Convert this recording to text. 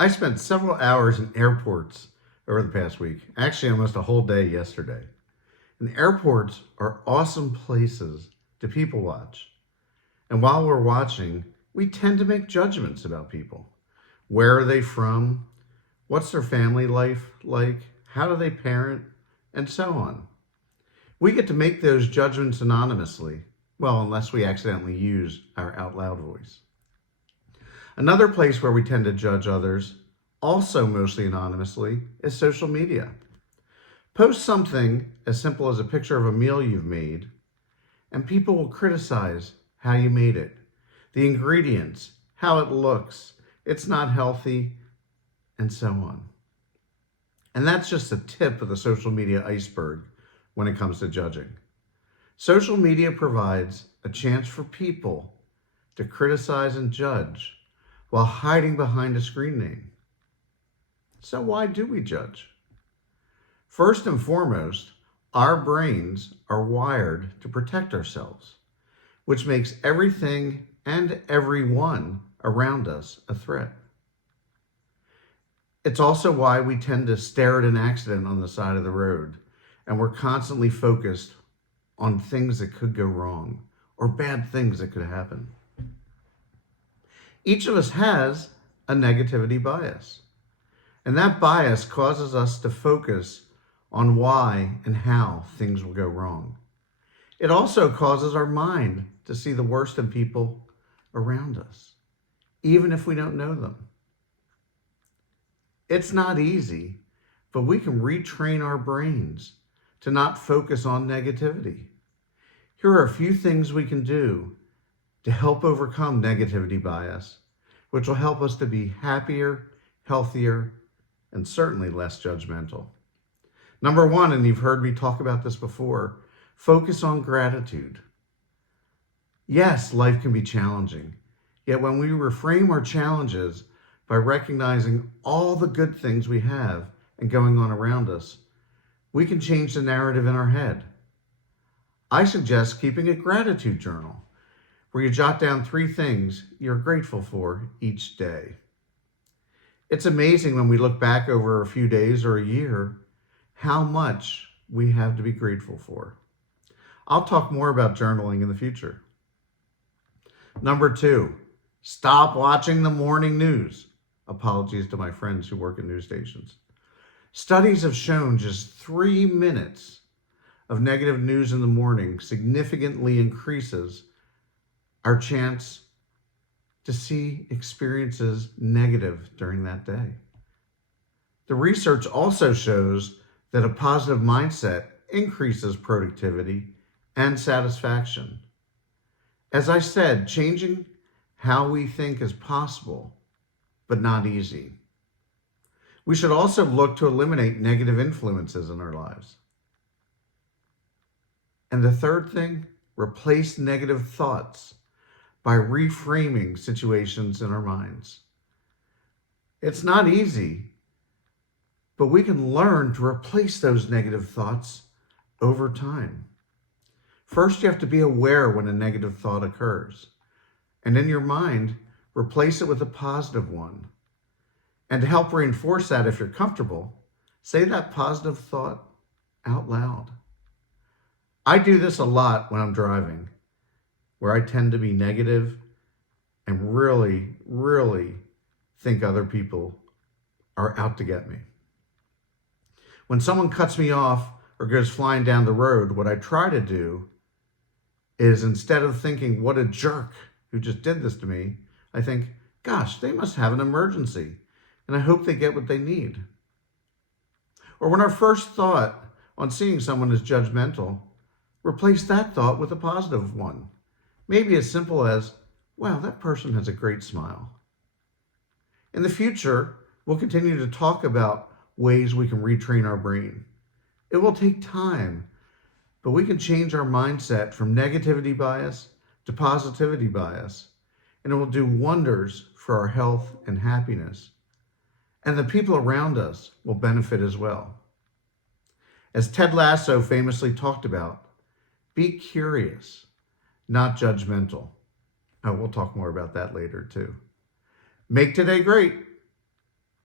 I spent several hours in airports over the past week, actually, almost a whole day yesterday. And airports are awesome places to people watch. And while we're watching, we tend to make judgments about people. Where are they from? What's their family life like? How do they parent? And so on. We get to make those judgments anonymously, well, unless we accidentally use our out loud voice. Another place where we tend to judge others, also mostly anonymously, is social media. Post something as simple as a picture of a meal you've made, and people will criticize how you made it, the ingredients, how it looks, it's not healthy, and so on. And that's just the tip of the social media iceberg when it comes to judging. Social media provides a chance for people to criticize and judge while hiding behind a screen name. So why do we judge? First and foremost, our brains are wired to protect ourselves, which makes everything and everyone around us a threat. It's also why we tend to stare at an accident on the side of the road, and we're constantly focused on things that could go wrong or bad things that could happen. Each of us has a negativity bias, and that bias causes us to focus on why and how things will go wrong. It also causes our mind to see the worst in people around us, even if we don't know them. It's not easy, but we can retrain our brains to not focus on negativity. Here are a few things we can do to help overcome negativity bias, which will help us to be happier, healthier, and certainly less judgmental. Number one, and you've heard me talk about this before, focus on gratitude. Yes, life can be challenging, yet when we reframe our challenges by recognizing all the good things we have and going on around us, we can change the narrative in our head. I suggest keeping a gratitude journal where you jot down 3 things you're grateful for each day. It's amazing when we look back over a few days or a year how much we have to be grateful for. I'll talk more about journaling in the future. Number 2, stop watching the morning news. Apologies to my friends who work at news stations. Studies have shown just 3 minutes of negative news in the morning significantly increases our chance to see experiences negative during that day. The research also shows that a positive mindset increases productivity and satisfaction. As I said, changing how we think is possible, but not easy. We should also look to eliminate negative influences in our lives. And the third thing, replace negative thoughts by reframing situations in our minds. It's not easy, but we can learn to replace those negative thoughts over time. First, you have to be aware when a negative thought occurs. And in your mind, replace it with a positive one. And to help reinforce that, if you're comfortable, say that positive thought out loud. I do this a lot when I'm driving, where I tend to be negative and really think other people are out to get me. When someone cuts me off or goes flying down the road, what I try to do is, instead of thinking, what a jerk who just did this to me, I think, gosh, they must have an emergency, and I hope they get what they need. Or when our first thought on seeing someone is judgmental, replace that thought with a positive one. Maybe as simple as, wow, that person has a great smile. In the future, we'll continue to talk about ways we can retrain our brain. It will take time, but we can change our mindset from negativity bias to positivity bias, and it will do wonders for our health and happiness. And the people around us will benefit as well. As Ted Lasso famously talked about, be curious, not judgmental. Oh, we'll talk more about that later too. Make today great.